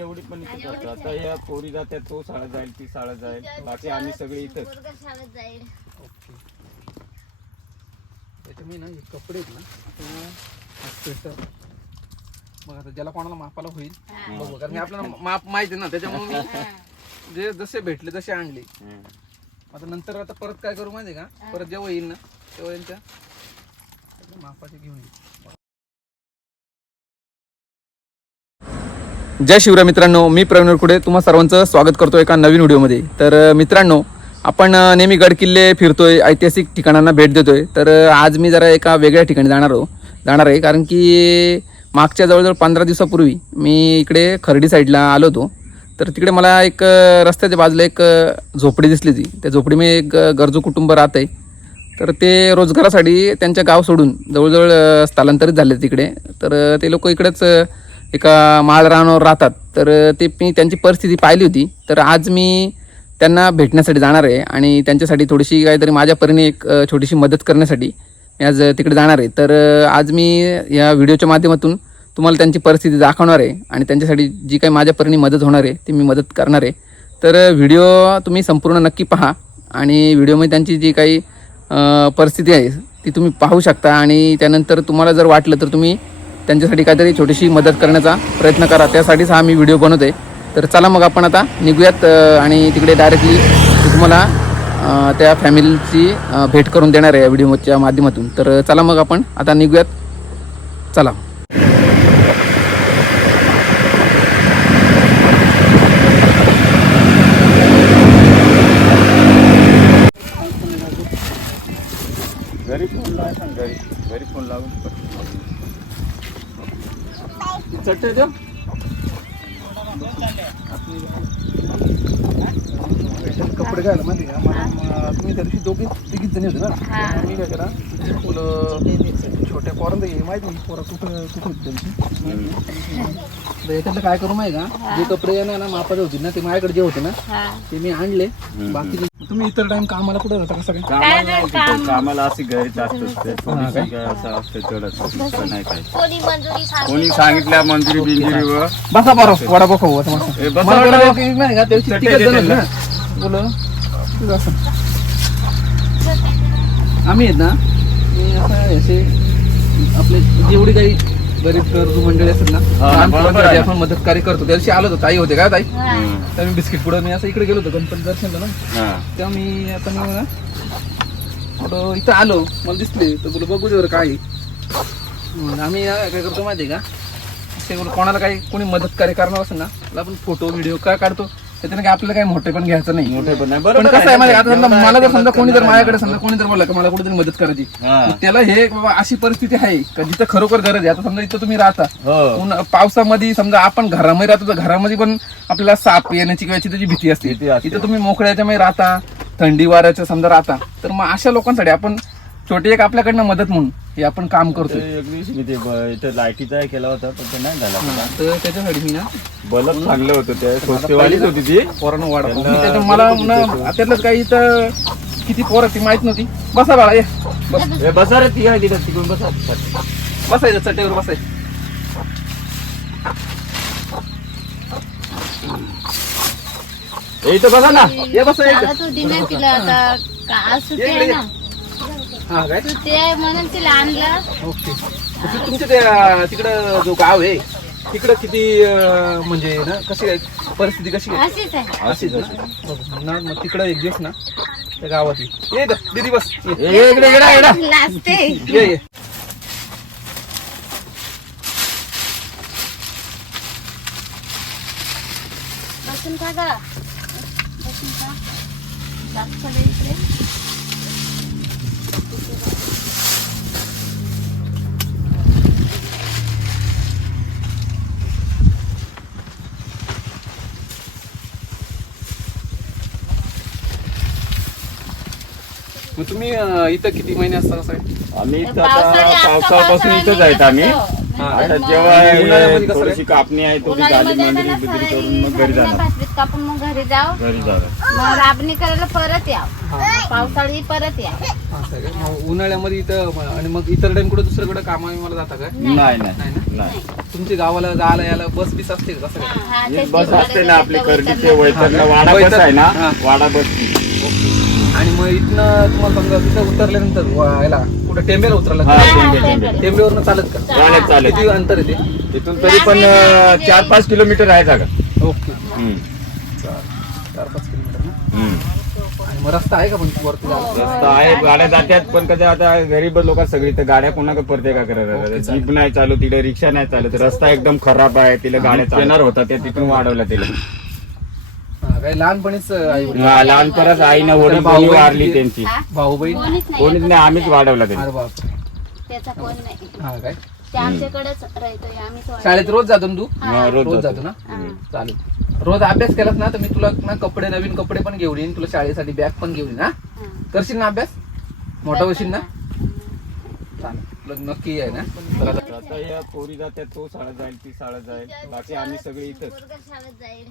एवढी पण इथे करतो आता या पोरी जात्यात तो शाळा जाईल ती शाळा जाईल. बाकी आम्ही सगळे पोरगा शाळेत जाईल. ओके. त्याचे मी ना हे कपडे आहेत ना ते मग आता ज्याला कोणाला मापाला होईल बघू. कारण आपल्याला माप माहिती आहे ना त्याच्यामुळे मी जे जसे भेटले तसे आणले. हम्म. आता नंतर आता परत काय करू माहिती आहे का? परत जेव्हा येईल ना तेव्हा यांच्या मापाचे घेऊन येईल. जय शिवराय मित्रांनो मी प्रवीण कुडे तुम्हा सर्वांचं स्वागत करतो एका नवीन व्हिडिओमध्ये. तर मित्रांनो आपण नेहमी गडकिल्ले फिरतोय ऐतिहासिक ठिकाणांना भेट देतोय. तर आज मी जरा एका वेगळ्या ठिकाणी जाणार हो जाणार आहे. कारण की मागच्या जवळजवळ पंधरा दिवसापूर्वी मी इकडे खर्डी साईडला आलो होतो. तर तिकडे मला एक रस्त्याच्या बाजूला एक झोपडी दिसली ती त्या झोपडी मी एक गरजू कुटुंब राहत आहे. तर ते रोजगारासाठी त्यांच्या गाव सोडून जवळजवळ स्थलांतरित झाले तिकडे. तर ते लोक इकडेच एका माळरानावर राहतात. तर ते मी त्यांची परिस्थिती पाहिली होती. तर आज मी त्यांना भेटण्यासाठी जाणार आहे आणि त्यांच्यासाठी थोडीशी काहीतरी माझ्या परीने एक छोटीशी मदत करण्यासाठी मी आज तिकडे जाणार आहे. तर आज मी या व्हिडिओच्या माध्यमातून तुम्हाला त्यांची परिस्थिती दाखवणार आहे आणि त्यांच्यासाठी जी काही माझ्या परीने मदत होणार आहे ती मी मदत करणार आहे. तर व्हिडिओ तुम्ही संपूर्ण नक्की पहा आणि व्हिडिओमध्ये त्यांची जी काही परिस्थिती आहे ती तुम्ही पाहू शकता आणि त्यानंतर तुम्हाला जर वाटलं तर तुम्ही त्यांच्यासाठी काहीतरी छोटीशी मदत करण्याचा प्रयत्न करा. त्यासाठीच हा मी व्हिडिओ बनवते तर चला मग आपण आता निघूयात आणि तिकडे डायरेक्टली तुम्हाला त्या फॅमिलीची भेट करून देणार आहे या व्हिडिओच्या माध्यमातून. तर चला मग आपण आता निघूयात. चला. घरी फोन लावायचा घरी. घरी फोन लावून चट्टे देऊ कपडे घाला माहिती का मला म- तुम्ही त्या दिवशी दोघी तिघीच जणी होते ना मी काय करा मुलं छोट्या पोरांना हे माहिती पोरं कुठं कुठं होती त्यांची तर याच्यातलं काय करू माहिती का जे कपडे ना ना मापाचे होते ना ते माझ्याकडे जे होते ना ते मी आणले बाकी तुम्ही इतर टाइम कामाला कुठे होता कसं काय कामाला नाही तिथे. कामाला अशी घरीच असतात ते थोडीशी काय? असं असतं तेवढंच दुसरं नाही काय कोणी मंजुरी सांग कोणी सांगितल्या मंजुरी बिंजुरी व बसा बरं वडापाव खाऊ असं मस्त ए, बसा मला वडापाव. वडापाव की माहिती का? त्याची चटई तिखट देते जण ना. ना. बोल. तुझं असं. आम्ही आहेत ना मी असं असे आपले जेवढी काही गरीब गरजू मंडळी असतात ना हा, लहान बरोबर पोरांसाठी आहे. आपण मदत कार्य करतो त्या दिवशी आलो होतो ताई होते का ताई हम्म. तर मी बिस्किट पुढं मी असं इकडे गेलो होतो गणपती दर्शनला ना हा. तेव्हा मी आता मी ना थोडं इथं आलो मला दिसले तर बोल बघू दे बरं काय आहे. मग आम्ही ना काय करतो माहिती आहे का ते बोलू कोणाला काही कोणी मदत कार्य करणार असेल ना त्याला आपण फोटो व्हिडिओ काय काढतो त्याच्याने काय आपल्याला काही मोठे पण घ्यायचं नाही मोठे पण नाही पण बरोबर कसं आहे माहिती आहे का? आता समजा मला जर समजा कोणी जर माझ्याकडे. समजा कोणी जर बोलला की मला कुठेतरी मदत करायची हा. त्याला हे बाबा अशी परिस्थिती आहे का जिथं खरोखर गरज आहे आता समजा इथं तुम्ही राहता हो उन्हा- पावसामध्ये समजा आपण घरामध्ये राहतो तर घरामध्ये पण आपल्याला साप येण्याची किंवा याची त्याची भीती असते भीती असते. इथं तुम्ही मोकळ्याच्या मध्ये राहता थंडी वाऱ्याच्या समजा राहता तर मग अशा लोकांसाठी आपण छोटी एक आपल्याकडनं मदत म्हणून हे आपण काम करतोय. ते एक दिवशी मी ते ब- इथं लाईटीचा केला होता पण ते नाही झाला तर त्याच्यासाठी मी ना बल्ब चांगलं होतं ते स्वस्तवालीच होती ती. पोरानं वाढ. त्यांना त्याच्या मला ना. त्यातलं काही इथं किती पोरं ती माहीत नव्हती. बसा बाळा ये. बस. ए, बसा रे ती आहे तिथं तिकडून बसा. बसायचं चटेवर बसायचं ए, इथं. बसा ना. ये बसा ये सांगत होती ना तिला आता का आज सुट्टी आहे ना. हा काय सुट्टी आहे म्हणून तिला आणलं. ओके. तर तुमच्या त्या तिकडं जो गाव आहे तिकडं किती अं, म्हणजे ना कशी आहे? परिस्थिती कशी आहे? अशीच आहे. अशीच ना बघू, ना मग तिकडं एक दिवस ना त्या गावात ये. ये इथं, दीदी बस. ये. ए, ए, इकडे इकडे इकडे. लाजते ये ये. बसून खा ग बसून खा दे इकडे. मग तुम्ही अं, इथं किती महिने असता कसं आहे आम्ही इथं आता पावसाळ्यापासून इथंच आहेत आम्ही. आता मग जेव्हा उन्हाळ्यामध्ये कसं थोडीशी कापणी आहे थोडी उन्हाळ्यामध्ये बिदिरी करून मग घरी जाणार. भाकरीत कापून मग घरी जाव घरी जाणार. मग राबणी करायला परत या पावसाळी परत या असं आहे का? मग उन्हाळ्यामध्ये इथं म- आणि मग इतर टाइम कुठे दुसरीकडे कामा मला जाता काय नाही. नाही नाही. ना? नाही. तुमची गावाला जायला यायला बस बीस असते का? कसं काय हा, ही तेच बस असते ना आपली जायचं. वैतरणला वाडा बस वैतरण- आहे ना हा. वाडा बस. ती. मग इथनं तुम्हाला समजा तिथं उतरल्यानंतर वा- याला कुठे टेंबेला उतरला हा, का? टेंबे, टेंबे. टेंबे. टेंबेवरनं चालत का चालेल चालेल किती अंतर येते तिथून तरी पण अं, चार पाच किलोमीटर आहे जागा ओके हम्म. चार पाच किलोमीटर ना हम्म. आणि मग रस्ता आहे का पण वरती जायला? रस्ता आहे गाड्या जात्यात पण कधी आता गरीब लोक सगळी तर गाड्या कोणाकडे पडते का करत जीप नाही चालू तिथे रिक्षा नाही चालत रस्ता एकदम खराब आहे तिला गाड्या चालणार होता त्या तिथून वाढवला तिला काय लहानपणीच आई वडील. हा, लहानपणात आईनं वडील भाऊ बहीण वारली? त्यांची. हा? भाऊ बहीण? कोणीच नाही कोणीच नाही आम्हीच वाढवला अरे त्याला बाप त्याचा कोण नाही. हा काय? ते आमच्याकडेच राहतोय आम्हीच वाढ- शाळेत रोज जातो ना तू? हा, रोज रोज जातो. जातो ना? हा. चालेल. रोज अभ्यास केलास ना तर मी तुला ना कपडे नवीन कपडे पण घेऊन येईन तुला शाळेसाठी बॅग पण घेऊन येईन हा? हा. करशील ना अभ्यास? मोठा होशील ना? चालेल. तुला नक्की आहे ना? चला आता. आता या पोरी जात्यात तो शाळा जाईल ती शाळा जाईल. बाकी आम्ही सगळे इथंच. पोरगा शाळेत जाईल.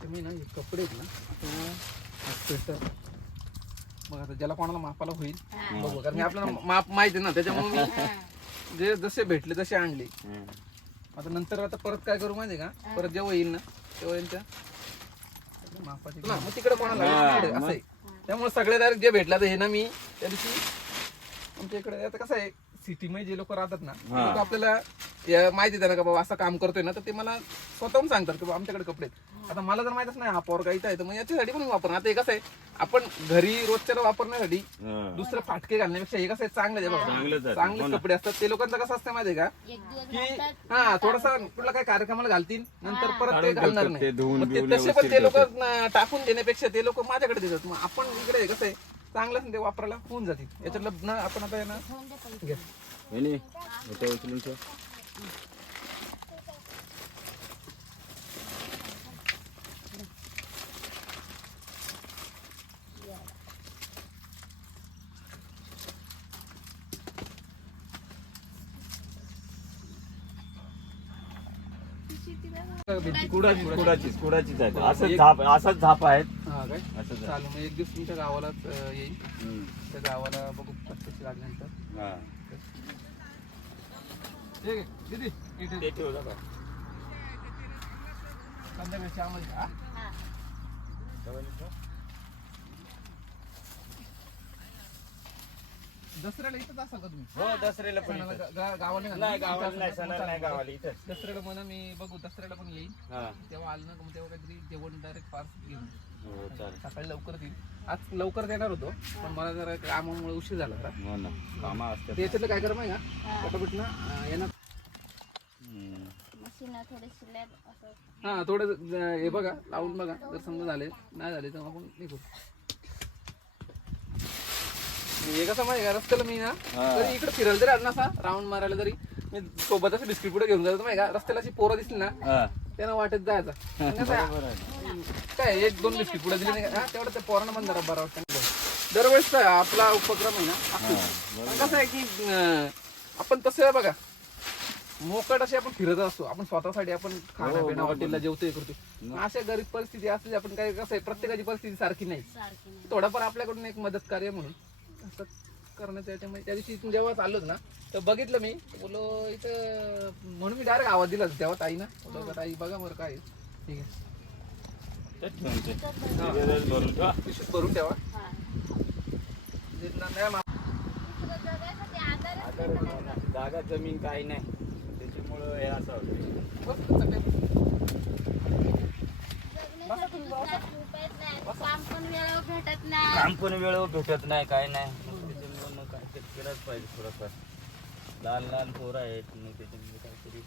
याचे मी ना हे कपडे आहेत ना आता स्वेटर बघ आता ज्याला कोणाला मापाला होईल बघू. कारण मी आपल्याला माप माहिती आहे ना त्याच्यामुळे मी जे जसे भेटले तसे आणले. आता नंतर आता परत काय करू माहिती आहे का? परत जेव्हा येईल ना तेव्हा यांच्या मापाची ना, मग तिकडे कोणाला तिकडे असं आहे. त्यामुळे सगळे डायरेक्ट जे भेटला तर हे ना मी त्या दिवशी आमच्या इकडे आता कसं आहे सिटीमध्ये जे लोक राहतात ना ते. लोक आपल्याला या माहिती ना का बाबा असं काम करतोय ना तर ते मला स्वतःहून सांगतात की बाबा आमच्याकडे कपडे आहेत. आता मला जर माहितच नाही हा पोर काही आहे तर मग याच्यासाठी पण वापर आता हे कसं आहे आपण घरी रोजच्या वापरण्यासाठी हा. दुसरे फाटके घालण्यापेक्षा हे कसं आहे चांगलं आहे चांगलंच बघा आहे. चांगले ना. कपडे असतात ते लोकांचं कसं असतं माहिती आहे का एक दिवस की घालतात, हा थोडासा कुठला काही कार्यक्रमाला घालतील नंतर परत ते काढून घालणार ठेवतात, ते नाही धुवून मग ते बिवून तसे पण ते लोक टाकून देण्यापेक्षा ते लोक माझ्याकडे देतात मग आपण इकडे कसं आहे चांगलं असेल ते वापरायला होऊन जातील याच्यातलं ना आपण आता ना पैसे. घ्या. याच्या उचलून ठेव. कुडाची कुडाचीच कुडाचीच आहे असं झाप असाच झाप आहेत हा काय असं. चालेल मग एक दिवस तुमच्या गावालाच अं, येईल हम्म. त्या गावाला बघू प्रत्यक्ष लागल्यानंतर हा. ठीक आहे दीदी इथे ते हा? हा. दसऱ्याला इथंच असाल का तुम्ही हो दसऱ्याला पण सणाला इथं. गा- गा- गावाला नाही गावाला नाही सणाला नाही गावाला इथंच दसऱ्याला म्हणा मी बघू दसऱ्याला पण येईल हा तेव्हा आलं ना का मग तेव्हा काहीतरी जेवण डायरेक्ट पार्सल घेऊन. हो चालेल. सकाळी लवकर येईल आज लवकर देणार होतो पण मला जरा कामामुळे उशीर झाला जरा. हो ना कामा असतात. ते याच्यातलं काय करा माहिती का पटापट ना अं, येणार हम्म. मशीन थोडे स्लॅब असं. हा थोडं ज- हे बघा लावून बघा. जर समजा झाले नाही झाले तर आपण निघू. हे कसं माहिती का? रस्त्याला मी ना हा. तरी इकडे फिरायला जरी आणला असा राऊंड मारायला जरी मी सोबत असं बिस्किट पुढे घेऊन जातो माहिती का? रस्त्याला अशी पोरं दिसली ना हा. त्यांना वाटत जायचं. कसं. काय एक दोन बिस्किट पुढे दिले नाही का? हा, तेवढं ते पोरांना पण जरा बरं वाटतं. दरवेळेस काय आपला उपक्रम आहे ना असतो. पण कसं आहे की अं, आपण तसं आहे बघा मोकट असे आपण फिरत असतो. आपण स्वतःसाठी आपण खाणं पिणं हॉटेलला जेवतो हे करतो अशा गरीब परिस्थिती असली आपण काय कसं आहे प्रत्येकाची परिस्थिती सारखी नाही. सारखी नाही. थोडाफार आपल्याकडून एक मदत कार्य म्हणून असं करण्याचं याच्यामध्ये त्या दिवशी इथून जेव्हा चाललोच ना तर बघितलं मी तर बोलो इथं म्हणून मी डायरेक्ट आवाज दिला तेव्हा ताई ना बोलो का ताई बघा बरं काय आहे. ठीक आहे. पिशवीत भरून ठेवा हा. जिथला नाही मा-. जागा जमीन काही नाही त्याच्यामुळं हे असं होतं. बस सगळे काम पण वेळेवर भेटत नाही काम पण वेळेवर भेटत नाही काय नाही मग त्याच्यामुळं मग काहीतरी केलंच पाहिजे थोडंफार. लहान लहान पोरं आहेत मग त्याच्यामुळे काहीतरी.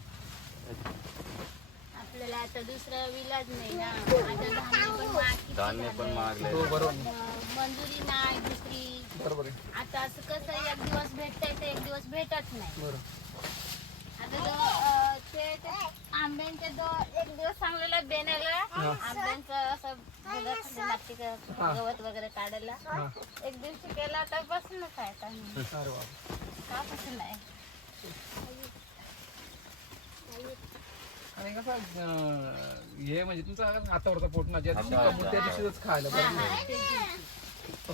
आपल्याला आता दुसरा विलाज नाही ना. आता धान्य पण महाग किती धान्य पण झालंय. मागले हो बरोबर. मंजुरी नाही दुसरी. बरोबर आहे. आता असं कसं एक दिवस भेटतंय तर एक दिवस भेटत नाही. बरं. आता जो, अं, ते ते आंब्यांचे दो एक दिवस सांगलेला बेण्याला आंब्यांचं गवत वगैरे काढायला. एक दिवशी केला तर बसूनच आहे आता? मी. अरे कापासून नाही? आणि कसं अं, हे म्हणजे तुमचा हातावरचा पोट ना ज्या दिवशी त्या दिवशीच खायला पाहिजे.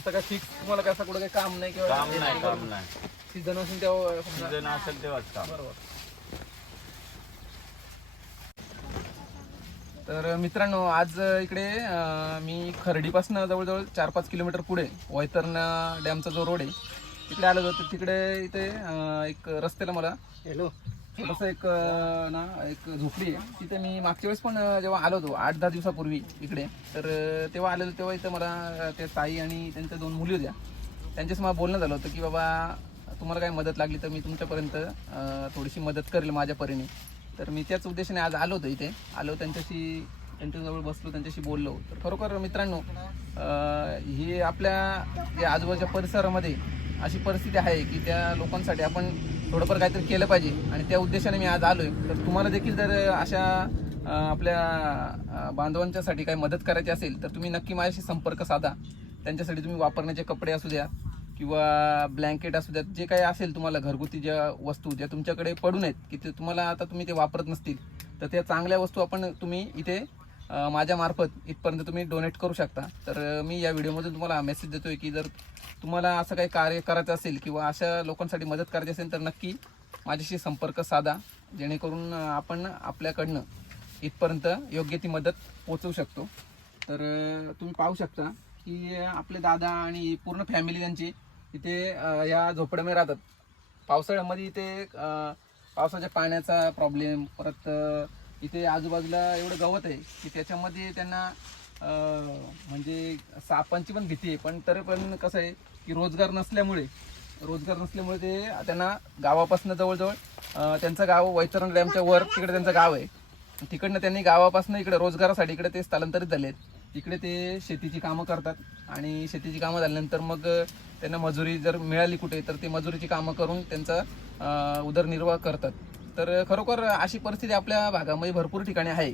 काय फिक्स तुम्हाला काय असं कुठं काही काम नाही किंवा काम नाही काम नाही. सीझन असून तेव्हा सीझन असेल तेव्हाच काम. बरोबर. तर मित्रांनो आज इकडे मी खर्डीपासून जवळजवळ चार पाच किलोमीटर पुढे वैतरणा डॅमचा जो रोड आहे तिकडे आलो होतो. तिकडे इथे एक रस्त्याला मला हॅलो. थोडंसं एक ना एक झोपडी आहे. तिथे मी मागच्या वेळेस पण जेव्हा आलो होतो आठ दहा दिवसापूर्वी इकडे तर तेव्हा आलेलो तेव्हा इथं मला त्या ताई आणि त्यांच्या दोन मुली होत्या. त्यांच्याशी मला बोलणं झालं होतं की बाबा तुम्हाला काही मदत लागली तर मी तुमच्यापर्यंत थोडीशी मदत करेल माझ्या परीने. तर मी त्याच उद्देशाने आज आलो होतो इथे. आलो त्यांच्याशी त्यांच्याजवळ बसलो त्यांच्याशी बोललो. तर खरोखर मित्रांनो हे आपल्या या आजूबाजूच्या परिसरामध्ये अशी परिस्थिती आहे की त्या लोकांसाठी आपण थोडंफार काहीतरी केलं पाहिजे. आणि त्या उद्देशाने मी आज आलो आहे तर तुम्हाला देखील जर अशा आपल्या बांधवांच्यासाठी काही मदत करायची असेल तर तुम्ही नक्की माझ्याशी संपर्क साधा. त्यांच्यासाठी तुम्ही वापरण्याचे कपडे असू द्या किंवा ब्लँकेट असू द्यात जे काही असेल तुम्हाला घरगुती ज्या वस्तू ज्या तुमच्याकडे पडून आहेत की ते तुम्हाला आता तुम्ही ते वापरत नसतील तर त्या चांगल्या वस्तू आपण तुम्ही इथे माझ्यामार्फत इथपर्यंत तुम्ही डोनेट करू शकता. तर मी या व्हिडिओमधून तुम्हाला मेसेज देतो आहे की जर तुम्हाला असं काही कार्य करायचं असेल किंवा अशा लोकांसाठी मदत करायची असेल तर नक्की माझ्याशी संपर्क साधा जेणेकरून आपण आपल्याकडनं इथपर्यंत योग्य ती मदत पोचवू शकतो. तर तुम्ही पाहू शकता की आपले दादा आणि पूर्ण फॅमिली त्यांची इथे या झोपड्यामध्ये राहतात. पावसाळ्यामध्ये इथे पावसाच्या पाण्याचा प्रॉब्लेम परत इथे आजूबाजूला एवढं गवत आहे की त्याच्यामध्ये त्यांना म्हणजे सापांची पण भीती आहे. पण तरी पण कसं आहे की रोजगार नसल्यामुळे रोजगार नसल्यामुळे ते त्यांना गावापासून जवळजवळ त्यांचं गाव वैतरण डॅमच्या वर तिकडे त्यांचं गाव आहे. तिकडनं त्यांनी गावापासून इकडे रोजगारासाठी इकडे ते स्थलांतरित झाले आहेत तिकडे ते शेतीची कामं करतात. आणि शेतीची कामं झाल्यानंतर मग त्यांना मजुरी जर मिळाली कुठे तर ते मजुरीची कामं करून त्यांचा उदरनिर्वाह करतात. तर खरोखर अशी परिस्थिती आपल्या भागामध्ये भरपूर ठिकाणी आहे.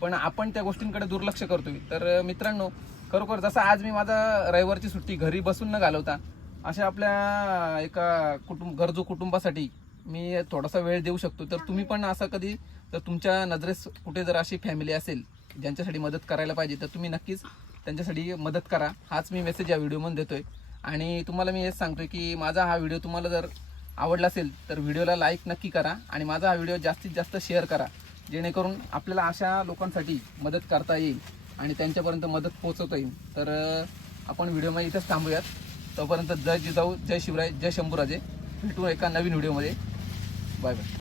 पण आपण त्या गोष्टींकडे दुर्लक्ष करतोय. तर मित्रांनो खरोखर जसं आज मी माझा रविवारची सुट्टी घरी बसून न घालवता अशा आपल्या एका कुटुंब गरजू कुटुंबासाठी मी थोडासा वेळ देऊ शकतो. तर तुम्ही पण असं कधी जर तुमच्या नजरेस कुठे जर अशी फॅमिली असेल ज्यांच्यासाठी मदत करायला पाहिजे तर तुम्ही नक्कीच त्यांच्यासाठी मदत करा. हाच मी मेसेज या व्हिडिओमध्ये देतोय. आणि तुम्हाला मी हेच सांगतोय की माझा हा व्हिडिओ तुम्हाला जर आवडला असेल तर व्हिडिओला लाईक नक्की करा आणि माझा हा व्हिडिओ जास्तीत जास्त शेअर करा. जेणेकरून आपल्याला अशा लोकांसाठी मदत करता येईल आणि त्यांच्यापर्यंत मदत पोहोचवता येईल. तर आपण व्हिडिओमध्ये इथंच थांबूयात. तोपर्यंत जय जिजाऊ जय शिवराय जय शंभूराजे. भेटू एका नवीन व्हिडिओमध्ये बाय बाय